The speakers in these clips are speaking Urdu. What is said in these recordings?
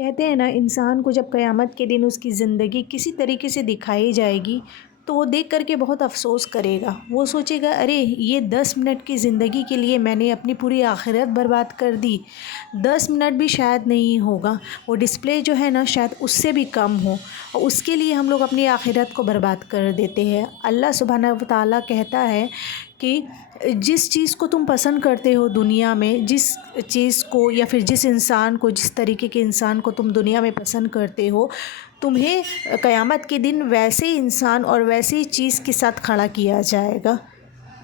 کہتے ہیں نا، انسان کو جب قیامت کے دن اس کی زندگی کسی طریقے سے دکھائی جائے گی تو وہ دیکھ کر کے بہت افسوس کرے گا۔ وہ سوچے گا، ارے یہ 10 منٹ کی زندگی کے لیے میں نے اپنی پوری آخرت برباد کر دی۔ 10 منٹ بھی شاید نہیں ہوگا، وہ ڈسپلے جو ہے نا شاید اس سے بھی کم ہو، اور اس کے لیے ہم لوگ اپنی آخرت کو برباد کر دیتے ہیں۔ اللہ سبحانہ و تعالیٰ کہتا ہے کہ جس چیز کو تم پسند کرتے ہو دنیا میں، جس چیز کو یا پھر جس انسان کو، جس طریقے کے انسان کو تم دنیا میں پسند کرتے ہو، تمہیں قیامت کے دن ویسے ہی انسان اور ویسے ہی چیز کے ساتھ کھڑا کیا جائے گا۔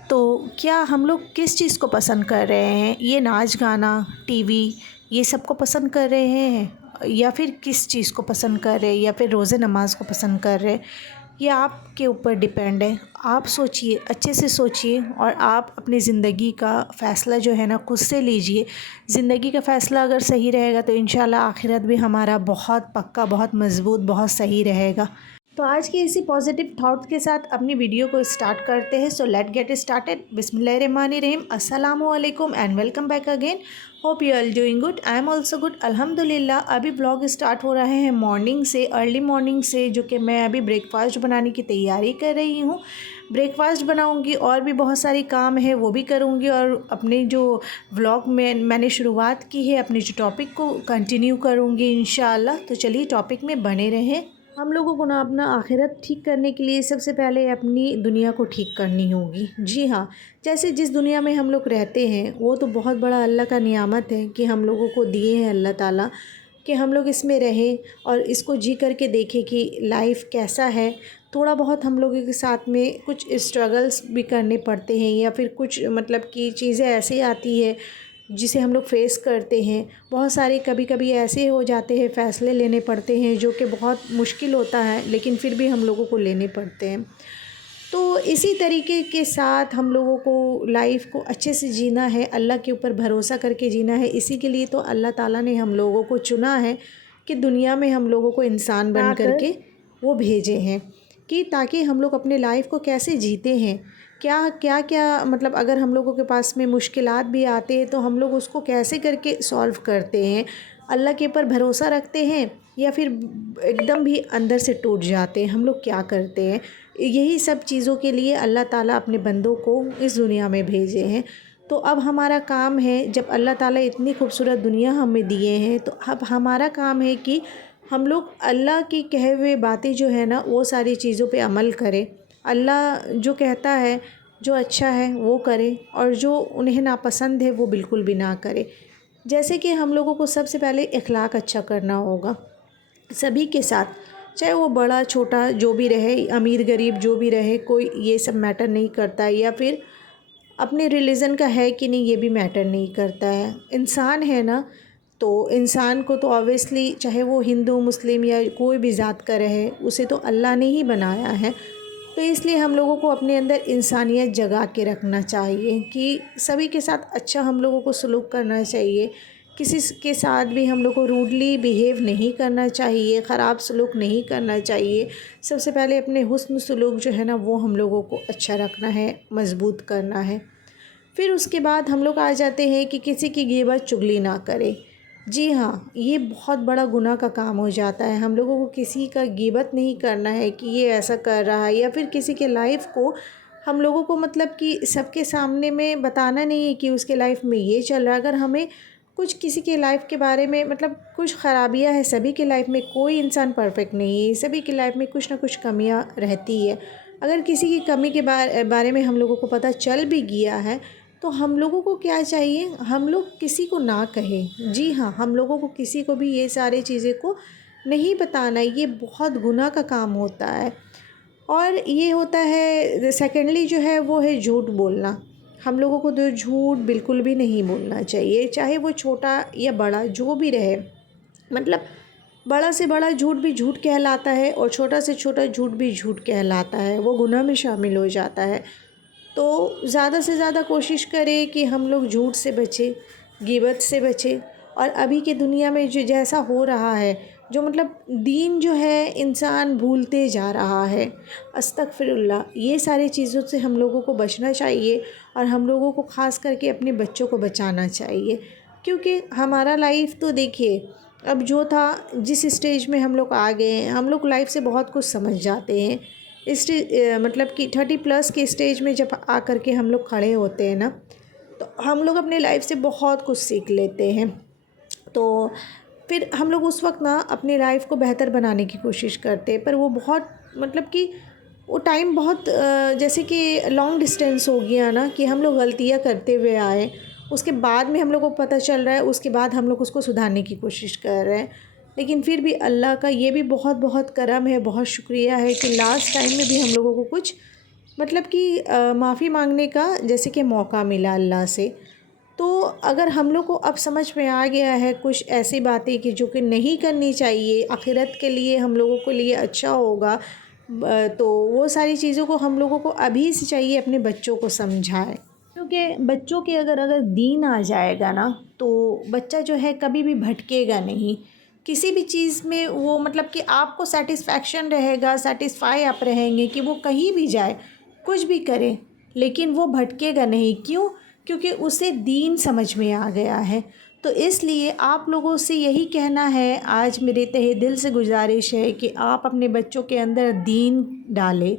تو کیا ہم لوگ کس چیز کو پسند کر رہے ہیں؟ یہ ناچ گانا، ٹی وی، یہ سب کو پسند کر رہے ہیں، یا پھر کس چیز کو پسند کر رہے ہیں، یا پھر روزہ نماز کو پسند کر رہے ہیں؟ یہ آپ کے اوپر ڈیپینڈ ہے۔ آپ سوچئے، اچھے سے سوچئے، اور آپ اپنی زندگی کا فیصلہ جو ہے نا خود سے لیجئے۔ زندگی کا فیصلہ اگر صحیح رہے گا تو انشاءاللہ آخرت بھی ہمارا بہت پکا، بہت مضبوط، بہت صحیح رہے گا۔ تو آج کی اسی پازیٹیو تھاٹ کے ساتھ اپنی ویڈیو کو اسٹارٹ کرتے ہیں۔ So let get started. بسم اللہ الرحمن الرحیم۔ السلام علیکم and welcome back again. Hope you all doing good, I am also good الحمدللہ۔ ابھی بلاگ اسٹارٹ ہو رہے ہیں مارننگ سے، ارلی مارننگ سے، جو کہ میں ابھی بریک فاسٹ بنانے کی تیاری کر رہی ہوں۔ بریک فاسٹ بناؤں گی، اور بھی بہت ساری کام ہے وہ بھی کروں گی، اور اپنے جو ولاگ میں نے شروعات کی ہے، اپنے جو ٹاپک کو کنٹینیو کروں گی انشاءاللہ۔ تو چلیے ٹاپک میں بنے رہیں۔ ہم لوگوں کو نا اپنا آخرت ٹھیک کرنے کے لیے سب سے پہلے اپنی دنیا کو ٹھیک کرنی ہوگی۔ جی ہاں، جیسے جس دنیا میں ہم لوگ رہتے ہیں وہ تو بہت بڑا اللہ کا نعمت ہے کہ ہم لوگوں کو دیے ہیں اللہ تعالیٰ، کہ ہم لوگ اس میں رہیں اور اس کو جی کر کے دیکھیں کہ لائف کیسا ہے۔ تھوڑا بہت ہم لوگوں کے ساتھ میں کچھ اسٹرگلس بھی کرنے پڑتے ہیں، یا پھر کچھ مطلب کہ چیزیں ایسی آتی ہے جسے ہم لوگ فیس کرتے ہیں۔ بہت سارے کبھی کبھی ایسے ہو جاتے ہیں، فیصلے لینے پڑتے ہیں جو کہ بہت مشکل ہوتا ہے، لیکن پھر بھی ہم لوگوں کو لینے پڑتے ہیں۔ تو اسی طریقے کے ساتھ ہم لوگوں کو لائف کو اچھے سے جینا ہے، اللہ کے اوپر بھروسہ کر کے جینا ہے۔ اسی کے لیے تو اللہ تعالیٰ نے ہم لوگوں کو چنا ہے کہ دنیا میں ہم لوگوں کو انسان بن کر کے وہ بھیجے ہیں، کہ تاکہ ہم لوگ اپنے لائف کو کیسے جیتے ہیں، کیا مطلب اگر ہم لوگوں کے پاس میں مشکلات بھی آتے ہیں تو ہم لوگ اس کو کیسے کر کے سولو کرتے ہیں، اللہ کے اوپر بھروسہ رکھتے ہیں، یا پھر ایک دم بھی اندر سے ٹوٹ جاتے ہیں، ہم لوگ کیا کرتے ہیں۔ یہی سب چیزوں کے لیے اللہ تعالیٰ اپنے بندوں کو اس دنیا میں بھیجے ہیں۔ تو اب ہمارا کام ہے، جب اللہ تعالیٰ اتنی خوبصورت دنیا ہمیں دیے ہیں، تو اب ہمارا کام ہے کہ ہم لوگ اللہ کی کہے ہوئے باتیں جو ہے نا وہ ساری چیزوں پہ عمل کریں۔ اللہ جو کہتا ہے، جو اچھا ہے وہ کرے، اور جو انہیں ناپسند ہے وہ بالکل بھی نہ کرے۔ جیسے کہ ہم لوگوں کو سب سے پہلے اخلاق اچھا کرنا ہوگا سبھی کے ساتھ، چاہے وہ بڑا چھوٹا جو بھی رہے، امیر غریب جو بھی رہے، کوئی یہ سب میٹر نہیں کرتا، یا پھر اپنے ریلیجن کا ہے کہ نہیں یہ بھی میٹر نہیں کرتا ہے۔ انسان ہے نا، تو انسان کو تو اوبیسلی چاہے وہ ہندو، مسلم یا کوئی بھی ذات کا رہے، اسے تو اللہ نے ہی بنایا ہے۔ تو اس لیے ہم لوگوں کو اپنے اندر انسانیت جگا کے رکھنا چاہیے، کہ سبھی کے ساتھ اچھا ہم لوگوں کو سلوک کرنا چاہیے۔ کسی کے ساتھ بھی ہم لوگ کو روڈلی بیہیو نہیں کرنا چاہیے، خراب سلوک نہیں کرنا چاہیے۔ سب سے پہلے اپنے حسن سلوک جو ہے نا وہ ہم لوگوں کو اچھا رکھنا ہے، مضبوط کرنا ہے۔ پھر اس کے بعد ہم لوگ آ جاتے ہیں کہ کسی کی غیبت چغلی نہ کرے۔ جی ہاں، یہ بہت بڑا گناہ کا کام ہو جاتا ہے۔ ہم لوگوں کو کسی کا غیبت نہیں کرنا ہے کہ یہ ایسا کر رہا ہے، یا پھر کسی کے لائف کو ہم لوگوں کو مطلب کہ سب کے سامنے میں بتانا نہیں ہے کہ اس کے لائف میں یہ چل رہا ہے۔ اگر ہمیں کچھ کسی کے لائف کے بارے میں مطلب کچھ خرابیاں ہیں، سبھی کے لائف میں کوئی انسان پرفیکٹ نہیں ہے، سبھی کے لائف میں کچھ نہ کچھ کمیاں رہتی ہے۔ اگر کسی کی کمی کے بارے میں ہم لوگوں کو پتہ چل بھی گیا ہے تو ہم لوگوں کو کیا چاہیے، ہم لوگ کسی کو نہ کہیں۔ جی ہاں، ہم لوگوں کو کسی کو بھی یہ ساری چیزیں کو نہیں بتانا، یہ بہت گناہ کا کام ہوتا ہے۔ اور یہ ہوتا ہے سیکنڈلی جو ہے وہ ہے جھوٹ بولنا۔ ہم لوگوں کو تو جھوٹ بالکل بھی نہیں بولنا چاہیے، چاہے وہ چھوٹا یا بڑا جو بھی رہے۔ مطلب بڑا سے بڑا جھوٹ بھی جھوٹ کہلاتا ہے، اور چھوٹا سے چھوٹا جھوٹ بھی جھوٹ کہلاتا ہے، وہ گناہ میں شامل ہو جاتا ہے۔ تو زیادہ سے زیادہ کوشش کریں کہ ہم لوگ جھوٹ سے بچیں، غیبت سے بچیں۔ اور ابھی کے دنیا میں جو جیسا ہو رہا ہے، جو مطلب دین جو ہے انسان بھولتے جا رہا ہے، استغفر اللہ، یہ ساری چیزوں سے ہم لوگوں کو بچنا چاہیے، اور ہم لوگوں کو خاص کر کے اپنے بچوں کو بچانا چاہیے۔ کیونکہ ہمارا لائف تو دیکھیے اب جو تھا جس اسٹیج میں ہم لوگ آ گئے ہیں، ہم لوگ لائف سے بہت کچھ سمجھ جاتے ہیں. مطلب کہ 30+ کے اسٹیج میں جب آ کر کے ہم لوگ کھڑے ہوتے ہیں نا، تو ہم لوگ اپنے لائف سے بہت کچھ سیکھ لیتے ہیں. تو پھر ہم لوگ اس وقت نا اپنی لائف کو بہتر بنانے کی کوشش کرتے ہیں، پر وہ بہت مطلب کہ وہ ٹائم بہت جیسے کہ لانگ ڈسٹینس ہو گیا نا، کہ ہم لوگ غلطیاں کرتے ہوئے آئے، اس کے بعد میں ہم لوگوں کو پتہ چل رہا ہے، اس کے بعد ہم لوگ اس کو سدھارنے کی کوشش کر رہے ہیں. لیکن پھر بھی اللہ کا یہ بھی بہت بہت کرم ہے، بہت شکریہ ہے کہ لاسٹ ٹائم میں بھی ہم لوگوں کو کچھ مطلب کہ معافی مانگنے کا جیسے کہ موقع ملا اللہ سے. تو اگر ہم لوگ کو اب سمجھ میں آ گیا ہے کچھ ایسی باتیں کہ جو کہ نہیں کرنی چاہیے، آخرت کے لیے ہم لوگوں کے لیے اچھا ہوگا، تو وہ ساری چیزوں کو ہم لوگوں کو ابھی سے چاہیے اپنے بچوں کو سمجھائے. کیونکہ بچوں کے اگر دین آ جائے گا نا، تو بچہ جو ہے کبھی بھی بھٹکے گا نہیں. کسی بھی چیز میں وہ مطلب کہ آپ کو سیٹسفیکشن رہے گا، سیٹسفائی آپ رہیں گے کہ وہ کہیں بھی جائے، کچھ بھی کرے، لیکن وہ بھٹکے گا نہیں. کیوں؟ کیونکہ اسے دین سمجھ میں آ گیا ہے. تو اس لیے آپ لوگوں سے یہی کہنا ہے، آج میرے تہہ دل سے گزارش ہے کہ آپ اپنے بچوں کے اندر دین ڈالیں.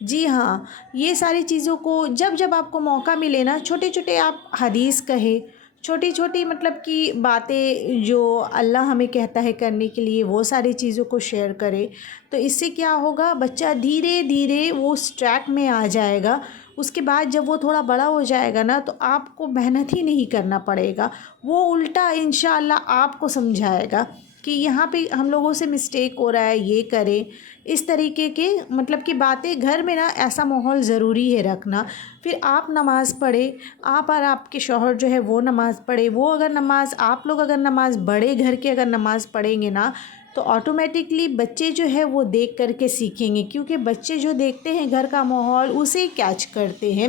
جی ہاں، یہ ساری چیزوں کو جب جب آپ کو موقع ملے نا، چھوٹے چھوٹے آپ حدیث کہے، چھوٹی چھوٹی مطلب کہ باتیں جو اللہ ہمیں کہتا ہے کرنے کے لیے، وہ ساری چیزوں کو شیئر کرے. تو اس سے کیا ہوگا، بچہ دھیرے دھیرے وہ اس ٹریک میں آ جائے گا. اس کے بعد جب وہ تھوڑا بڑا ہو جائے گا نا، تو آپ کو محنت ہی نہیں کرنا پڑے گا، وہ الٹا انشاءاللہ آپ کو سمجھائے گا کہ یہاں پہ ہم لوگوں سے مسٹیک ہو رہا ہے، یہ کرے. اس طریقے کے مطلب کہ باتیں گھر میں نا ایسا ماحول ضروری ہے رکھنا. پھر آپ نماز پڑھے، آپ اور آپ کے شوہر جو ہے وہ نماز پڑھے. وہ اگر نماز آپ لوگ اگر نماز بڑے گھر کے اگر نماز پڑھیں گے نا، تو آٹومیٹکلی بچے جو ہے وہ دیکھ کر کے سیکھیں گے. کیونکہ بچے جو دیکھتے ہیں گھر کا ماحول، اسے کیچ کرتے ہیں.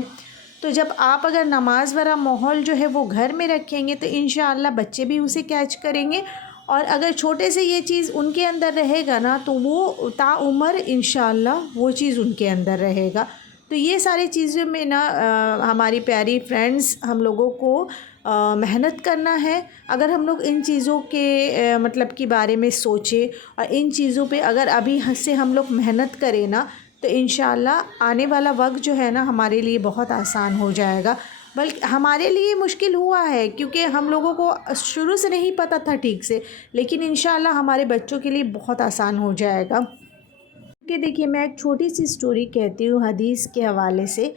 تو جب آپ اگر نماز والا ماحول جو ہے وہ گھر میں رکھیں گے، تو انشاءاللہ بچے بھی اسے کیچ کریں گے. اور اگر چھوٹے سے یہ چیز ان کے اندر رہے گا نا، تو وہ تا عمر انشاءاللہ وہ چیز ان کے اندر رہے گا. تو یہ ساری چیزوں میں نا ہماری پیاری فرینڈز، ہم لوگوں کو محنت کرنا ہے. اگر ہم لوگ ان چیزوں کے مطلب کے بارے میں سوچیں، اور ان چیزوں پہ اگر ابھی سے ہم لوگ محنت کریں نا، تو انشاءاللہ آنے والا وقت جو ہے نا ہمارے لیے بہت آسان ہو جائے گا. بلکہ ہمارے لیے مشکل ہوا ہے کیونکہ ہم لوگوں کو شروع سے نہیں پتہ تھا ٹھیک سے، لیکن انشاءاللہ ہمارے بچوں کے لیے بہت آسان ہو جائے گا. کہ دیکھیے، میں ایک چھوٹی سی سٹوری کہتی ہوں حدیث کے حوالے سے،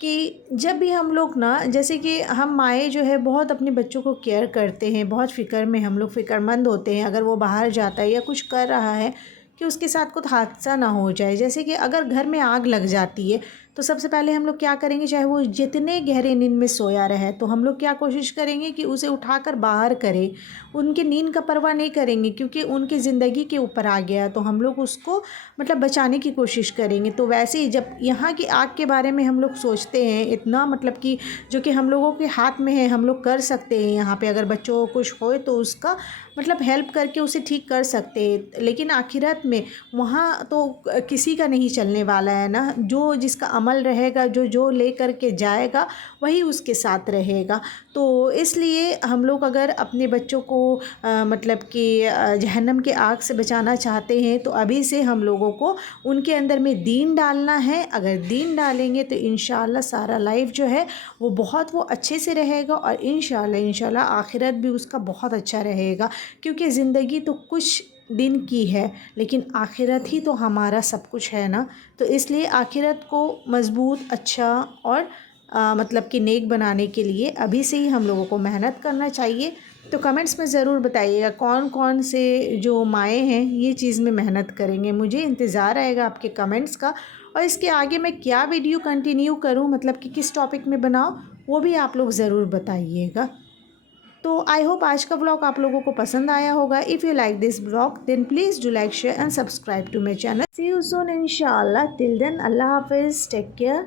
کہ جب بھی ہم لوگ نا جیسے کہ ہم مائیں جو ہے بہت اپنے بچوں کو کیئر کرتے ہیں، بہت فکر میں ہم لوگ فکر مند ہوتے ہیں. اگر وہ باہر جاتا ہے یا کچھ کر رہا ہے کہ اس کے ساتھ کچھ حادثہ نہ ہو جائے. جیسے کہ اگر گھر میں آگ لگ جاتی ہے، تو سب سے پہلے ہم لوگ کیا کریں گے، چاہے وہ جتنے گہرے نیند میں سویا رہے، تو ہم لوگ کیا کوشش کریں گے کہ اسے اٹھا کر باہر کریں. ان کے نیند کا پرواہ نہیں کریں گے، کیونکہ ان کی زندگی کے اوپر آ گیا، تو ہم لوگ اس کو مطلب بچانے کی کوشش کریں گے. تو ویسے ہی جب یہاں کی آگ کے بارے میں ہم لوگ سوچتے ہیں اتنا، مطلب کہ جو کہ ہم لوگوں کے ہاتھ میں ہے، ہم لوگ کر سکتے ہیں. یہاں پہ اگر بچوں کو کچھ ہوئے تو اس کا مطلب ہیلپ کر کے اسے ٹھیک کر سکتے ہیں. لیکن آخرت میں وہاں تو کسی کا نہیں چلنے والا ہے نا. جو جس کا عمل رہے گا، جو لے کر کے جائے گا، وہی اس کے ساتھ رہے گا. تو اس لیے ہم لوگ اگر اپنے بچوں کو مطلب کہ جہنم کے آگ سے بچانا چاہتے ہیں، تو ابھی سے ہم لوگوں کو ان کے اندر میں دین ڈالنا ہے. اگر دین ڈالیں گے تو انشاءاللہ سارا لائف جو ہے وہ اچھے سے رہے گا، اور انشاءاللہ آخرت بھی اس کا بہت اچھا رہے گا. کیونکہ زندگی تو کچھ دن کی ہے، لیکن آخرت ہی تو ہمارا سب کچھ ہے نا. تو اس لیے آخرت کو مضبوط، اچھا اور مطلب کہ نیک بنانے کے لیے ابھی سے ہی ہم لوگوں کو محنت کرنا چاہیے. تو کمنٹس میں ضرور بتائیے گا کون کون سے جو مائیں ہیں یہ چیز میں محنت کریں گے. مجھے انتظار رہے گا آپ کے کمنٹس کا. اور اس کے آگے میں کیا ویڈیو کنٹینیو کروں، مطلب کہ کس ٹاپک میں بناؤں، وہ بھی آپ لوگ ضرور بتائیے گا. تو آئی ہوپ آج کا بلاگ آپ لوگوں کو پسند آیا ہوگا. If you like this blog then please do like, share and subscribe to my channel. See you soon انشاءاللہ. ٹل دین اللہ حافظ. Take care.